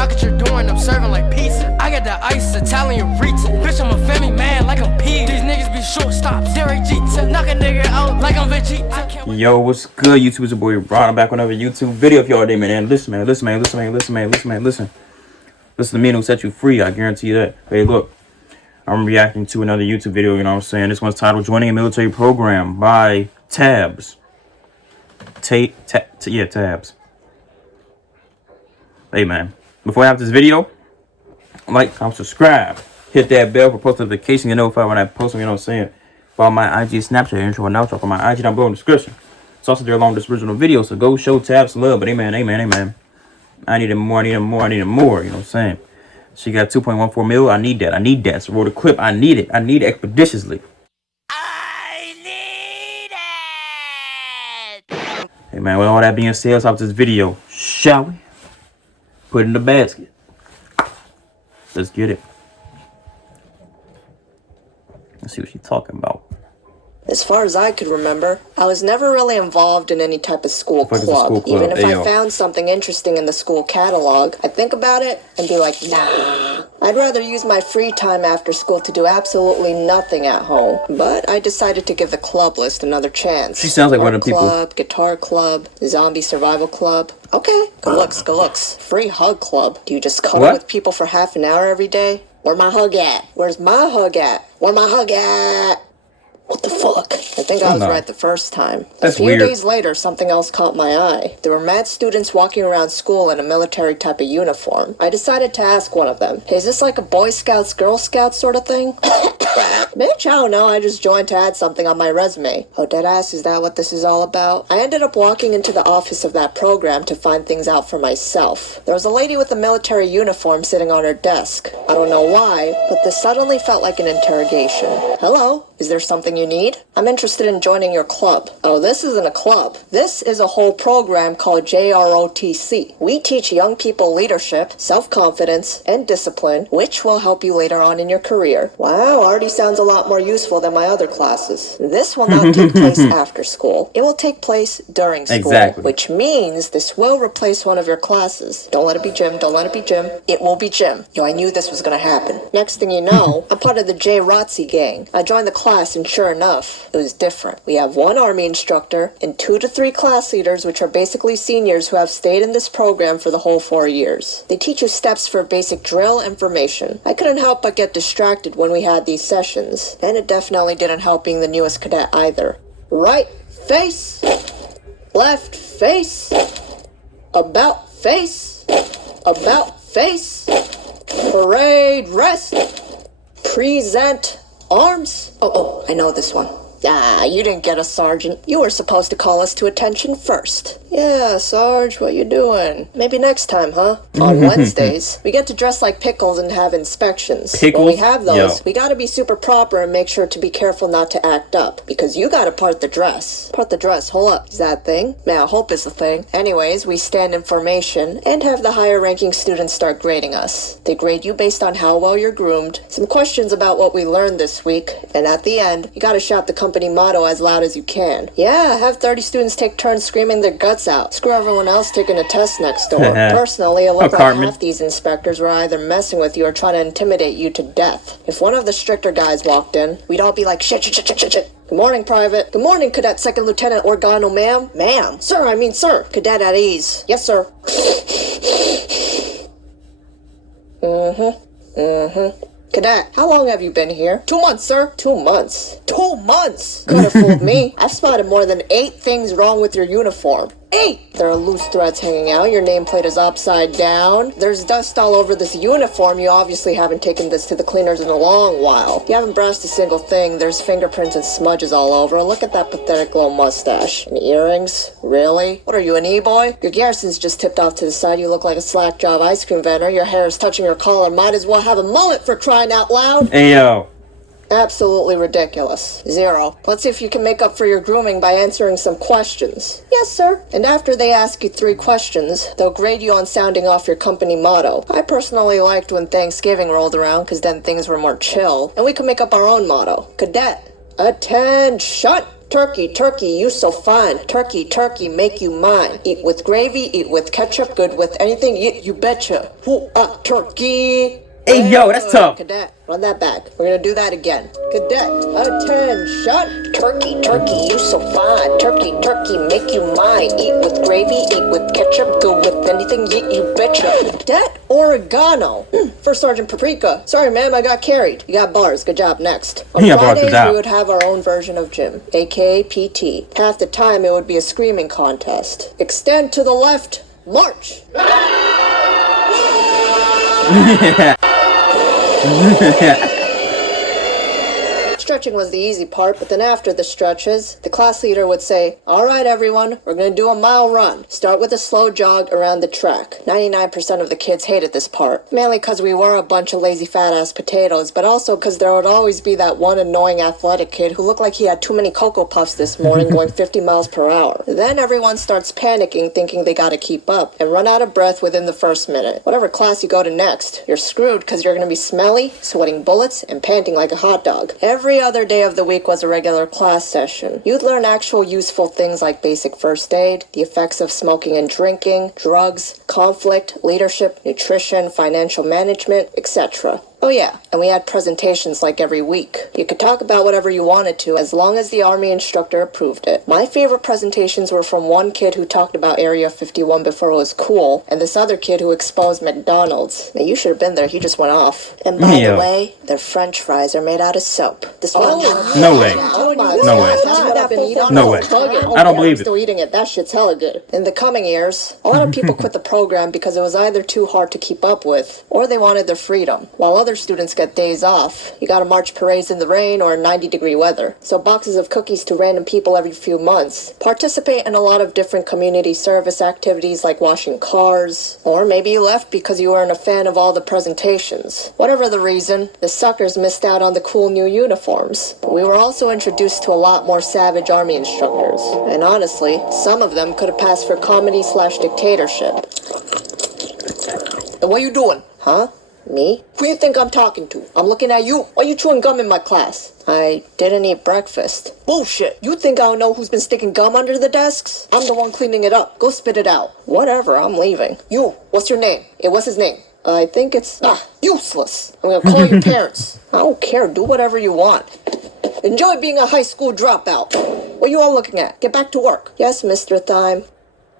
Knock at your door and I'm serving like pizza. I got that ice Italian Ritz. Bitch, I'm a family man like I'm P. These niggas be shortstops. Derek Jeter. Knock a nigga out like I'm Vegeta. Yo, what's good, YouTube? It's your boy Ron. I'm back with another YouTube video. If y'all did, man. Listen to me and it'll set you free. I guarantee you that. Hey, look. I'm reacting to another YouTube video, you know what I'm saying? This one's titled Joining a Military Program by Tabs. Tabs. Hey, man. Before I have this video, like, comment, subscribe. Hit that bell for post notification. You notify when I post them, you know what I'm saying? Follow my IG, Snapchat, intro, and outro for my IG down below in the description. It's also there along with this original video, so go show Tabs love. But amen. I need him more, you know what I'm saying? She got 2.14 mil. I need that. So roll the clip. I need it expeditiously. I need it. Hey, man, with all that being said, let's hop to this video. Shall we? Put it in the basket. Let's get it. Let's see what she's talking about. As far as I could remember, I was never really involved in any type of school club. Even if I found something interesting in the school catalog, I'd think about it and be like, nah. I'd rather use my free time after school to do absolutely nothing at home. But I decided to give the club list another chance. She sounds like one of the people. Club, guitar club, zombie survival club. Okay, good looks. Free hug club. Do you just cuddle with people for half an hour every day? Where my hug at? Where's my hug at? Where my hug at? What the fuck? I think I was right the first time. That's a few weird. days later, something else caught my eye. There were mad students walking around school in a military type of uniform. I decided to ask one of them, hey, is this like a Boy Scouts, Girl Scouts sort of thing? Bitch, I don't know. I just joined to add something on my resume. Oh, deadass, is that what this is all about? I ended up walking into the office of that program to find things out for myself. There was a lady with a military uniform sitting on her desk. I don't know why, but this suddenly felt like an interrogation. Hello? Is there something you need? I'm interested in joining your club. Oh, this isn't a club. This is a whole program called JROTC. We teach young people leadership, self-confidence, and discipline, which will help you later on in your career. Wow, already sounds a lot more useful than my other classes. This will not take place after school. It will take place during school, which means this will replace one of your classes. Don't let it be gym. It will be gym. Yo, I knew this was gonna happen. Next thing you know, I'm part of the JROTC gang. I joined the class, and sure enough, it was different. We have one Army instructor and 2 to 3 class leaders, which are basically seniors who have stayed in this program for the whole 4 years. They teach you steps for basic drill information. I couldn't help but get distracted when we had these sessions, and it definitely didn't help being the newest cadet either. Right face, left face, about face, parade rest, present arms. Oh, I know this one. Ah, you didn't get us, Sergeant. You were supposed to call us to attention first. Yeah, Sarge, what you doing? Maybe next time, huh? On Wednesdays, we get to dress like pickles and have inspections. Pickles? When we have those, we gotta be super proper and make sure to be careful not to act up. Because you gotta part the dress. Part the dress, hold up. Is that a thing? Yeah, I hope it's a thing. Anyways, we stand in formation and have the higher ranking students start grading us. They grade you based on how well you're groomed, some questions about what we learned this week, and at the end, you gotta shout the company motto as loud as you can. Yeah, have 30 students take turns screaming their guts out. Screw everyone else taking a test next door. Personally, it looked like half these inspectors were either messing with you or trying to intimidate you to death. If one of the stricter guys walked in, we'd all be like, shit. Good morning, Private. Good morning, Cadet Second Lieutenant Organo, ma'am. Ma'am. Sir, I mean sir. Cadet at ease. Yes, sir. Cadet, how long have you been here? 2 months, sir. 2 months. 2 months? Could have fooled me. I've spotted more than 8 things wrong with your uniform. 8! There are loose threads hanging out. Your nameplate is upside down. There's dust all over this uniform. You obviously haven't taken this to the cleaners in a long while. You haven't brushed a single thing. There's fingerprints and smudges all over. Look at that pathetic little mustache. And earrings? Really? What are you, an e-boy? Your garrison's just tipped off to the side. You look like a slack job ice cream vendor. Your hair is touching your collar. Might as well have a mullet for crying out loud. Hey, yo. Absolutely ridiculous. 0. Let's see if you can make up for your grooming by answering some questions. Yes, sir. And after they ask you 3 questions, they'll grade you on sounding off your company motto. I personally liked when Thanksgiving rolled around because then things were more chill, and we could make up our own motto. Cadet, attention! Turkey, turkey, you so fine. Turkey, turkey, make you mine. Eat with gravy, eat with ketchup, good with anything, you betcha. Turkey. Hey, yo, that's tough. Cadet, run that back. We're gonna do that again. Cadet, attention. Turkey, turkey, you so fine. Turkey, turkey, make you mine. Eat with gravy, eat with ketchup, go with anything, you betcha. Cadet, oregano. First Sergeant Paprika. Sorry, ma'am, I got carried. You got bars. Good job. Next. On Yeah, bars, good Fridays, job. we would have our own version of gym, aka PT. Half the time, it would be a screaming contest. Extend to the left. March. Stretching was the easy part, but then after the stretches, the class leader would say, all right, everyone, we're going to do a mile run. Start with a slow jog around the track. 99% of the kids hated this part, mainly because we were a bunch of lazy fat-ass potatoes, but also because there would always be that one annoying athletic kid who looked like he had too many Cocoa Puffs this morning going 50 miles per hour. Then everyone starts panicking, thinking they gotta keep up, and run out of breath within the first minute. Whatever class you go to next, you're screwed because you're going to be smelly, sweating bullets, and panting like a hot dog. Every other day of the week was a regular class session. You'd learn actual useful things like basic first aid, the effects of smoking and drinking, drugs, conflict, leadership, nutrition, financial management, etc. Oh yeah, and we had presentations like every week. You could talk about whatever you wanted to as long as the Army instructor approved it. My favorite presentations were from one kid who talked about Area 51 before it was cool, and this other kid who exposed McDonald's. Now you should have been there, he just went off. And by the way, their french fries are made out of soap. This one No way. Oh my No God. way. That's what I've been eating. No way. I don't believe I'm still eating it. That shit's hella good. In the coming years, a lot of people quit the program because it was either too hard to keep up with, or they wanted their freedom. While other students get days off, you gotta march parades in the rain or 90-degree weather. So boxes of cookies to random people every few months. Participate in a lot of different community service activities like washing cars, or maybe you left because you weren't a fan of all the presentations. Whatever the reason, the suckers missed out on the cool new uniforms. But we were also introduced to a lot more savage Army instructors. And honestly, some of them could have passed for comedy/dictatorship. And what you doing? Huh? Me? Who you think I'm talking to? I'm looking at you. Why you chewing gum in my class? I didn't eat breakfast. Bullshit. You think I don't know who's been sticking gum under the desks? I'm the one cleaning it up. Go spit it out. Whatever, I'm leaving. You, what's your name? What's his name? I think it's... useless. I'm gonna call your parents. I don't care. Do whatever you want. Enjoy being a high school dropout. What are you all looking at? Get back to work. Yes, Mr. Thyme.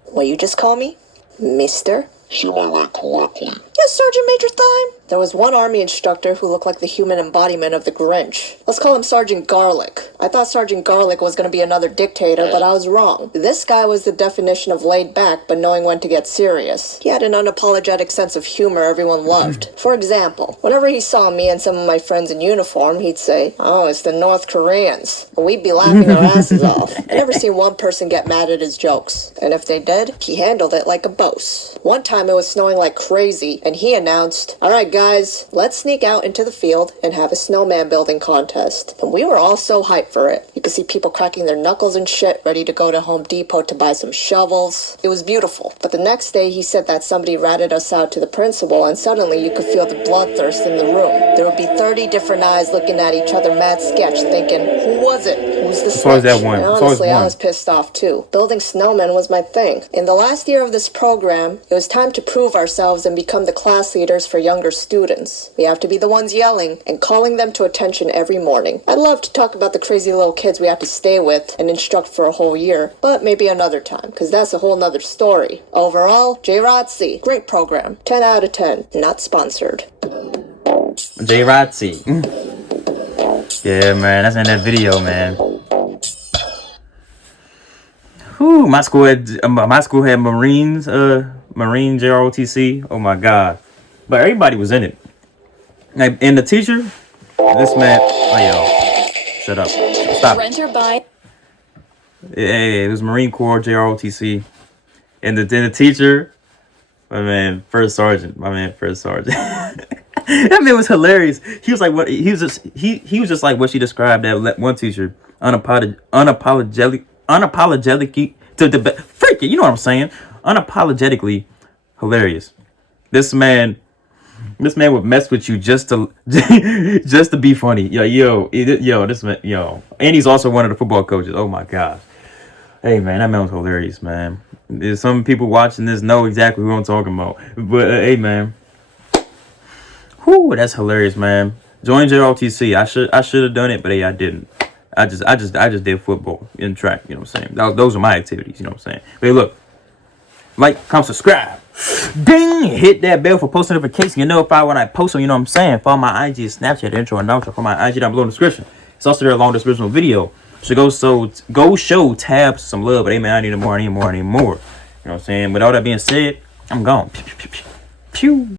What you just call me? Mister? Say my rank correctly. Yes, Sergeant Major Thyme. There was one Army instructor who looked like the human embodiment of the Grinch. Let's call him Sergeant Garlic. I thought Sergeant Garlic was going to be another dictator, but I was wrong. This guy was the definition of laid back, but knowing when to get serious. He had an unapologetic sense of humor everyone loved. For example, whenever he saw me and some of my friends in uniform, he'd say, oh, it's the North Koreans. And we'd be laughing our asses off. I never seen one person get mad at his jokes. And if they did, he handled it like a boss. One time it was snowing like crazy, and he announced, all right, guys, let's sneak out into the field and have a snowman building contest. And we were all so hyped for it. You could see people cracking their knuckles and shit, ready to go to Home Depot to buy some shovels. It was beautiful. But the next day he said that somebody ratted us out to the principal, and suddenly you could feel the bloodthirst in the room. There would be 30 different eyes looking at each other mad sketch, thinking, who was it? Who's the always that snitch? one. And It's always honestly, I one. was pissed off too. Building snowmen was my thing. In the last year of this program, it was time to prove ourselves and become the class leaders for younger students. We have to be the ones yelling and calling them to attention every morning. I'd love to talk about the crazy little kids we have to stay with and instruct for a whole year, but maybe another time, because that's a whole nother story. Overall, J-ROTC, great program. 10 out of 10. Not sponsored. J-ROTC. Yeah, man, that's in that video, man. Whew, my school had Marines, Marine JROTC. Oh my God. But everybody was in it. Like, and the teacher, this man, oh yo, shut up. Stop. Renter by. Yeah, it was Marine Corps JROTC. And then the teacher, my man, first sergeant. That man was hilarious. He was like what he was just like what she described that one teacher, unapologetically to the freaking, you know what I'm saying? Unapologetically hilarious. This man This man would mess with you just to just to be funny. This man, and he's also one of the football coaches. Oh my gosh. Hey man, that man was hilarious, man. There's some people watching this know exactly who I'm talking about. But hey man, whoo, that's hilarious, man. Join JROTC. I should have done it, but hey, I didn't. I just did football and track. You know what I'm saying? Those are my activities. You know what I'm saying? But hey, look, like, comment, subscribe. Ding! Hit that bell for post notifications. You notify when I post them, you know what I'm saying? Follow my IG, Snapchat, intro, and outro. For my IG down below in the description. It's also there along the description of the video. So go show Tabs some love. But hey man, I need more. You know what I'm saying? With all that being said, I'm gone. Pew.